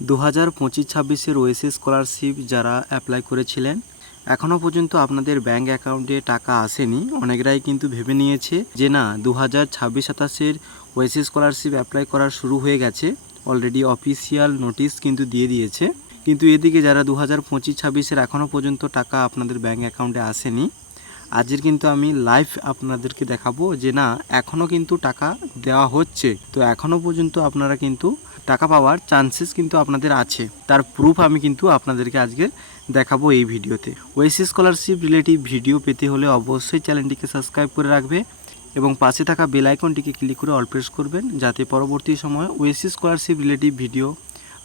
2025-26 OSS scholarship যারা apply করেছিলেন এখনও পর্যন্ত আপনাদের ব্যাঙ্ক অ্যাকাউন্টে টাকা আসেনি। অনেকরাই কিন্তু ভেবে নিয়েছে যে না 2026-27 ওএসএস স্কলারশিপ অ্যাপ্লাই করা শুরু হয়ে গেছে, অলরেডি অফিসিয়াল নোটিশ কিন্তু দিয়ে দিয়েছে। কিন্তু এদিকে যারা 2025-26 এখনও পর্যন্ত টাকা আপনাদের ব্যাঙ্ক অ্যাকাউন্টে আসেনি, আজকের কিন্তু আমি লাইভ আপনাদেরকে দেখাবো যে না এখনও কিন্তু টাকা দেওয়া হচ্ছে। তো এখনও পর্যন্ত আপনারা কিন্তু টাকা পাওয়ার চান্সেস কিন্তু আপনাদের আছে, তার প্রুফ আমি কিন্তু আপনাদেরকে আজকের দেখাবো এই ভিডিওতে। ওএসএস স্কলারশিপ রিলেটিভ ভিডিও পেতে হলে অবশ্যই চ্যানেলটিকে সাবস্ক্রাইব করে রাখবে এবং পাশে থাকা বেল আইকনটিকে ক্লিক করে অল প্রেস করবেন, যাতে পরবর্তী সময়ে OSS scholarship relative video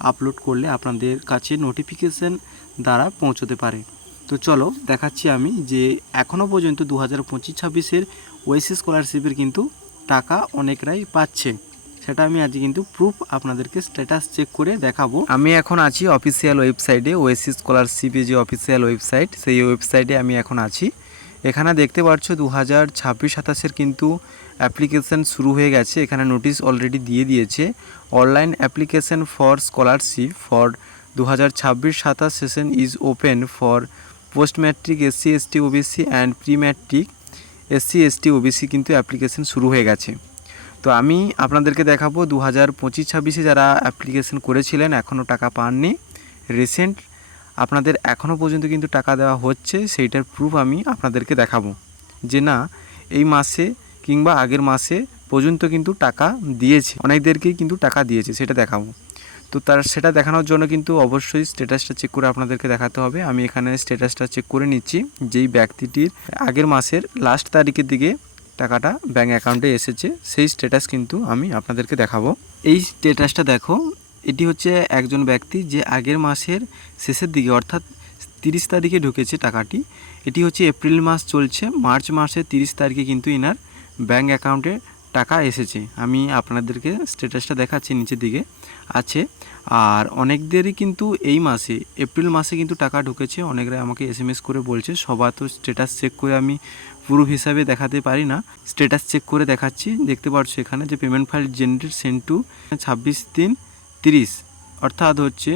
upload করলে আপনাদের কাছে নোটিফিকেশন দ্বারা পৌঁছতে পারে। তো চলো দেখাচ্ছি আমি যে এখনও পর্যন্ত 2025-26 ওএসএস স্কলারশিপের কিন্তু টাকা অনেকরাই পাচ্ছে, সেটা আমি আজ কিন্তু প্রুফ আপনাদেরকে স্ট্যাটাস চেক করে দেখাবো। আমি এখন আছি অফিসিয়াল ওয়েবসাইটে, ওএসএস স্কলারশিপে যে অফিসিয়াল ওয়েবসাইট, সেই ওয়েবসাইটে আমি এখন আছি। এখানে দেখতে পাচ্ছ 2026-27 কিন্তু অ্যাপ্লিকেশান শুরু হয়ে গেছে। এখানে নোটিশ অলরেডি দিয়ে দিয়েছে, online application for scholarship for 2026-27 session is open for post matric SC ST OBC and pre matric SC ST OBC কিন্তু অ্যাপ্লিকেশান শুরু হয়ে গেছে। তো আমি আপনাদেরকে দেখাবো 2025-26 যারা অ্যাপ্লিকেশন করেছিলেন এখনও টাকা পাননি, রিসেন্ট আপনাদের এখনও পর্যন্ত কিন্তু টাকা দেওয়া হচ্ছে, সেইটার প্রুফ আমি আপনাদেরকে দেখাবো যে না এই মাসে কিংবা আগের মাসে পর্যন্ত কিন্তু টাকা দিয়েছে, অনেকদেরকেই কিন্তু টাকা দিয়েছে, সেটা দেখাবো। তো সেটা দেখানোর জন্য কিন্তু অবশ্যই স্ট্যাটাসটা চেক করে আপনাদেরকে দেখাতে হবে। আমি এখানে স্ট্যাটাসটা চেক করে নিচ্ছি, যেই ব্যক্তিটির আগের মাসের লাস্ট তারিখের দিকে টাকাটা ব্যাঙ্ক অ্যাকাউন্টে এসেছে সেই স্ট্যাটাস কিন্তু আমি আপনাদেরকে দেখাবো। এই স্ট্যাটাসটা দেখো, এটি হচ্ছে একজন ব্যক্তি যে আগের মাসের শেষের দিকে অর্থাৎ 30 তারিখে ঢুকেছে টাকাটি। এটি হচ্ছে এপ্রিল মাস চলছে, মার্চ মাসের 30 তারিখে কিন্তু এনার ব্যাঙ্ক অ্যাকাউন্টে টাকা এসেছে। আমি আপনাদেরকে স্ট্যাটাসটা দেখাচ্ছি, নিচের দিকে আছে। আর অনেকদেরই কিন্তু এই মাসে এপ্রিল মাসে কিন্তু টাকা ঢুকেছে, অনেকরাই আমাকে এসএমএস করে বলছে। সবার তো স্ট্যাটাস চেক করে আমি প্রুফ হিসাবে দেখাতে পারি না, স্ট্যাটাস চেক করে দেখাচ্ছি। দেখতে পাচ্ছ এখানে যে payment file generate send to 26/3/30 অর্থাৎ হচ্ছে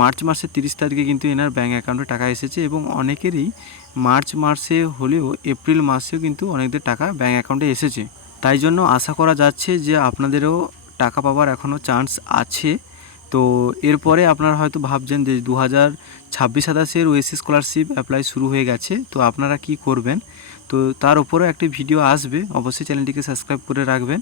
মার্চ মাসের 30 তারিখে কিন্তু এনার ব্যাঙ্ক অ্যাকাউন্টে টাকা এসেছে। এবং অনেকেরই মার্চ মাসে হলেও এপ্রিল মাসেও কিন্তু অনেকদের টাকা ব্যাঙ্ক অ্যাকাউন্টে এসেছে। তাই জন্য আশা করা যাচ্ছে যে আপনাদেরও টাকা পাওয়ার এখনও চান্স আছে। তো এরপরে আপনারা হয়তো ভাবছেন যে 2026-27 ওএসএস স্কলারশিপ অ্যাপ্লাই শুরু হয়ে গেছে, তো আপনারা কি করবেন। তো তার উপরেও একটি ভিডিও আসবে, অবশ্যই চ্যানেলটিকে সাবস্ক্রাইব করে রাখবেন।